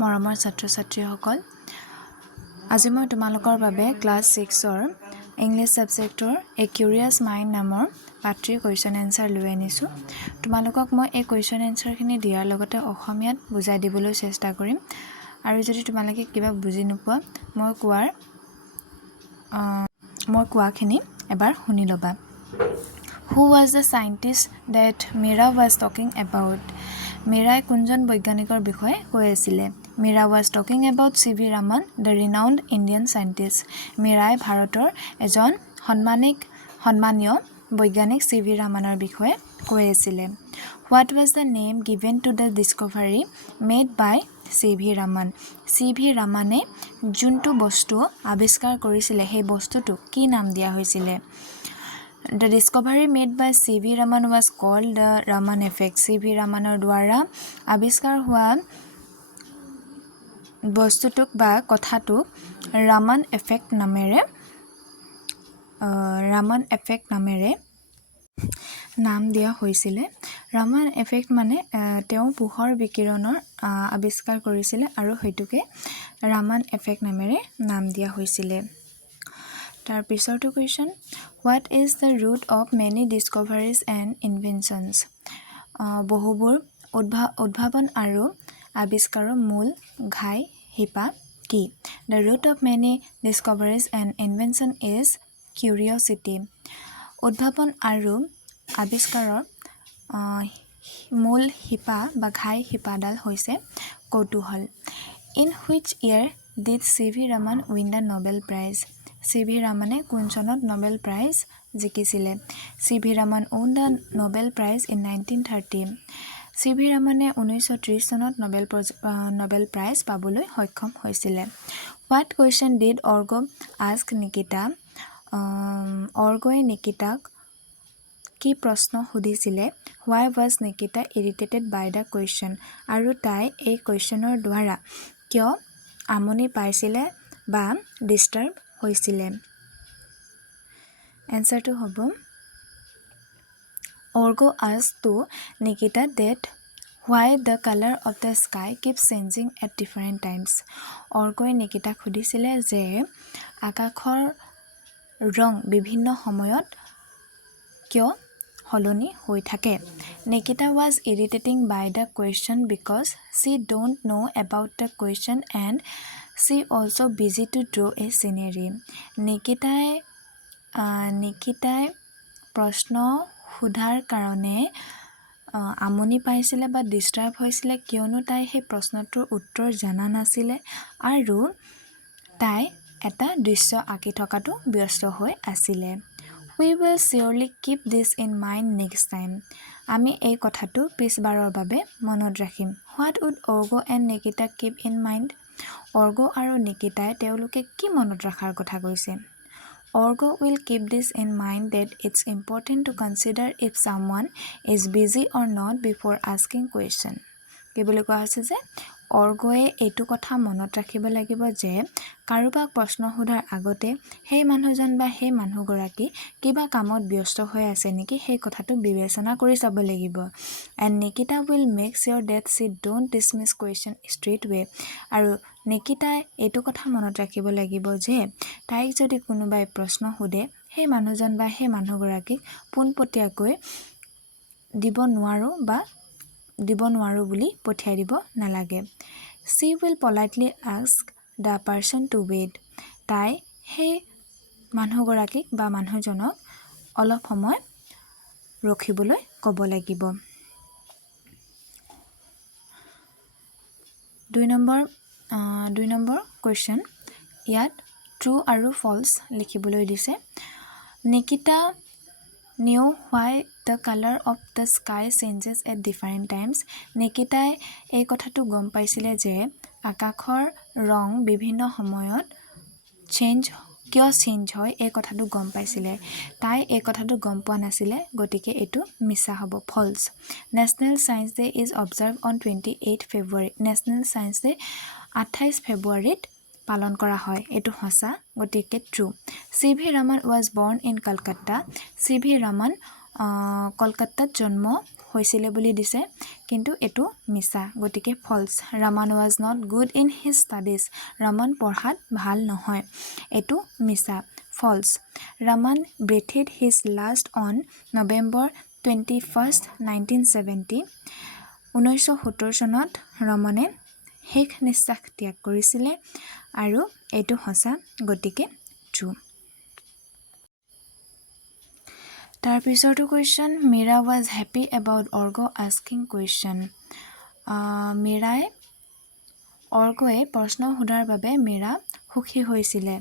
মৰমৰ ছাত্ৰ-ছাত্ৰীসকল আজি মই তোমালোকৰ বাবে ক্লাছ 6ৰ ইংলিছ সাবজেক্টৰ এ কিউৰিয়াছ মাইণ্ড নামৰ পাঠটিৰ কোৱেশ্চন এনসাৰ লৈ আনিছো তোমালোকক মই এই কোৱেশ্চন এনসাৰখিনি দিয়াৰ লগতে অসমীয়াত বুজাই দিবলৈ চেষ্টা কৰিম আৰু যদি তোমালোকে কিবা বুজি নোপোৱা মই কোৱাখিনি এবাৰ শুনি লবা Who was the scientist that Mira was talking about? Mira kunjon বৈজ্ঞানিকৰ বিষয়ে কৈ আছিল Mira was talking about CV Raman, the renowned Indian scientist. Mira ভাৰতৰ এজন সন্মানীয় বৈজ্ঞানিক CV Ramanৰ বিষয়ে কৈ আছিল What was the name given to the discovery made by CV Raman? CV Ramane যোনটো বস্তু আৱিষ্কাৰ কৰিছিল সেই বস্তুটো কি নাম দিয়া হৈছিল The discovery made by CV Raman was called the Raman effect. CV Ramanৰ দ্বাৰা আৱিষ্কাৰ হোৱা বস্তুটোক বা কথাটোক Raman effect নামেৰে নাম দিয়া হৈছিল Raman effect মানে তেওঁ পোহৰ বিকিৰণৰ আৱিষ্কাৰ কৰিছিল আৰু হেতুকে Raman effect নামেৰে নাম দিয়া হৈছিল তাৰ পিছৰটো question What is the root of many discoveries and inventions? বহুবোৰ উদ্ভাৱন আৰু আৱিষ্কাৰৰ মূল ঘাই হিপা কি The root of many discoveries and invention is curiosity. উদ্ভাৱন আৰু আৱিষ্কাৰৰ মূল হিপা বা ঘাই হিপাডাল হৈছে কৌতূহল In which year did CV Raman win the Nobel Prize? CV Ramane কোন চনত Nobel Prize জিকিছিলে CV Raman won the Nobel Prize in 1930 CV Ramane 1930 চনত Nobel Prize পাবলৈ সক্ষম হৈছিলে What question did Orgo ask Nikita? Orgoয়ে Nikitaক কি প্ৰশ্ন সুধিছিলে Why was Nikita irritated by the question? আৰু তাই এই কোৱেশ্চনৰ দ্বাৰা কিয় আমনি পাইছিলে বা ডিস্টাৰ্ব হৈছিলে এনসাৰটো হ'ব Orgo asked to Nikita that why the color of the sky keeps changing at different times. Orgoয়ে Nikita সুধিছিলে যে আকাশৰ ৰং বিভিন্ন সময়ত কিয় হলনি হৈ থাকে Nikita was irritating by the question because she don't know about the question and she also busy to draw a scenery. Nikitaই প্ৰশ্ন সুধাৰ কাৰণে আমনি পাইছিলে বা ডিস্টাৰ্ব হৈছিলে কিয়নো তাই সেই প্ৰশ্নটোৰ উত্তৰ জানা নাছিলে আৰু তাই এটা দৃশ্য আঁকি থকাটো ব্যস্ত হৈ আছিল We will surely keep this in mind next time. আমি এই কথাটো পিছবাৰৰ বাবে মনত ৰাখিম What would Orgo and Nikita keep in mind? Orgo আৰু Nikitaই তেওঁলোকে কি মনত ৰাখাৰ কথা কৈছে Orgo will keep this in mind that it's important to consider if someone is busy or not before asking question. কি বুলি কোৱা হৈছে যে Orgoয়ে এইটো কথা মনত ৰাখিব লাগিব যে কাৰোবাক প্ৰশ্ন সোধাৰ আগতে সেই মানুহজন বা সেই মানুহগৰাকী কিবা কামত ব্যস্ত হৈ আছে নেকি সেই কথাটো বিবেচনা কৰি চাব লাগিব and Nikita will make sure that she don't dismiss question straight away আৰু নিকিতাই এইটো কথা মনত ৰাখিব লাগিব যে তাইক যদি কোনোবাই প্ৰশ্ন সোধে সেই মানুহজন বা সেই মানুহগৰাকীক পোনপটীয়াকৈ দিব নোৱাৰো বুলি পঠিয়াই দিব নালাগে She will politely ask the person to wait. তাই সেই মানুহগৰাকীক বা মানুহজনক অলপ সময় ৰখিবলৈ ক'ব লাগিব 2 নম্বৰ কোৱেশ্চন ইয়াত ট্ৰু আৰু ফলছ লিখিবলৈ দিছে Nikita knew why the color of the sky changes at different times. Nikitaই এই কথাটো গম পাইছিলে যে আকাশৰ ৰং বিভিন্ন সময়ত কিয় চেঞ্জ হয় এই কথাটো গম পাইছিলে তাই এই কথাটো গম পোৱা নাছিলে গতিকে এটো মিছা হ'ব false National Science Day is observed on 28 February. National Science Day 28 ফেব্ৰুৱাৰীত পালন কৰা হয় এটো সঁচা গতিকে true CV Raman was born in Calcutta. CV Raman কলকাতাত জন্ম হৈছিলে বুলি দিছে কিন্তু এটো মিছা গতিকে ফলছ Raman was not good in his studies Raman পঢ়াত ভাল নহয় এটো মিছা false Raman breathed his last on November 21st 1970 1970 চনত ৰমনে শেষ নিশ্বাস ত্যাগ কৰিছিলে আৰু এটো সঁচা গতিকে true তাৰ পিছৰটো question Mira was happy about Orgo asking question মিৰাই অৰ্গয়ে প্ৰশ্ন সোধাৰ বাবে মীৰা সুখী হৈছিলে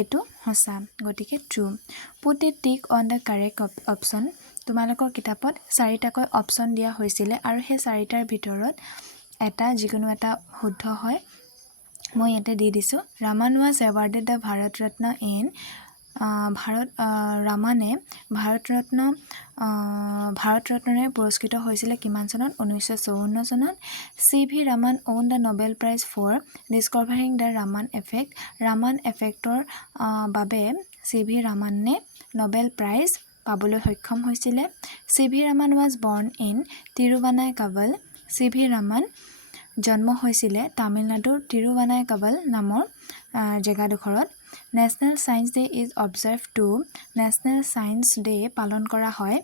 এটো সঁচা গতিকে true put a tick on the correct option তোমালোকৰ কিতাপত চাৰিটাকৈ অপচন দিয়া হৈছিলে আৰু সেই চাৰিটাৰ ভিতৰত এটা যিকোনো এটা শুদ্ধ হয় মই ইয়াতে দি দিছো Raman was awarded the Bharat Ratna in ৰামানে Bharat ৰত্নৰে পুৰস্কৃত হৈছিলে কিমান চনত 1954 চনত CV Raman won the Nobel Prize for discovering the Raman effect Raman effector বাবে CV Ramanne Nobel Prize পাবলৈ সক্ষম হৈছিলে CV Raman was born in Tiruvannamalai CV Raman জন্ম হৈছিলে তামিলনাডুৰ তিৰুভানামলাই নামৰ জেগাডোখৰত National Science Day is observed to National Science Day পালন কৰা হয়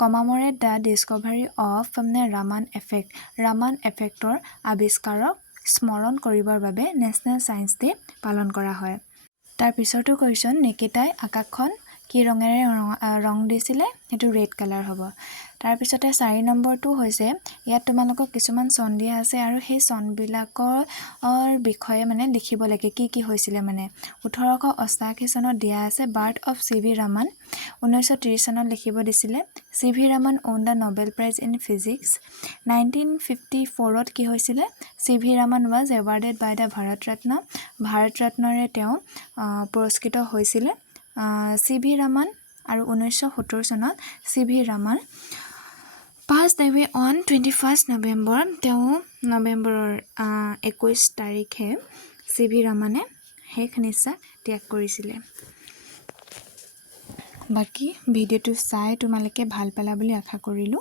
commemorate the discovery of Raman effect Raman effector আৱিষ্কাৰক স্মৰণ কৰিবৰ বাবে National Science Day পালন কৰা হয় তাৰ পিছৰটো question নিকিতাই আকাশখন কি ৰঙেৰে ৰং দিছিলে এটো ৰেড কালাৰ হ'ব তাৰ পিছতে 4 নম্বৰটো হৈছে ইয়াত তোমালোকক কিছুমান সন দিয়া আছে আৰু সেই সন বিলাকৰ বিষয়ে মানে লিখিব লাগে কি হৈছিলে মানে 1888 চনত দিয়া আছে বাৰ্থ অফ CV Raman 1930 চনত লিখিব দিছিলে CV Raman won the Nobel Prize in Physics 1954 ত কি হৈছিলে CV Raman was awarded by the Bharat Ratnaৰে তেওঁ পুৰস্কৃত হৈছিলে CV Raman আৰু 1970 চনত CV Raman passed away on 21st November তেওঁ নৱেম্বৰৰ 21 তাৰিখে CV Ramane শেষ নিশ্বাস ত্যাগ কৰিছিলে বাকি ভিডিওটো চাই তোমালোকে ভাল পালা বুলি আশা কৰিলো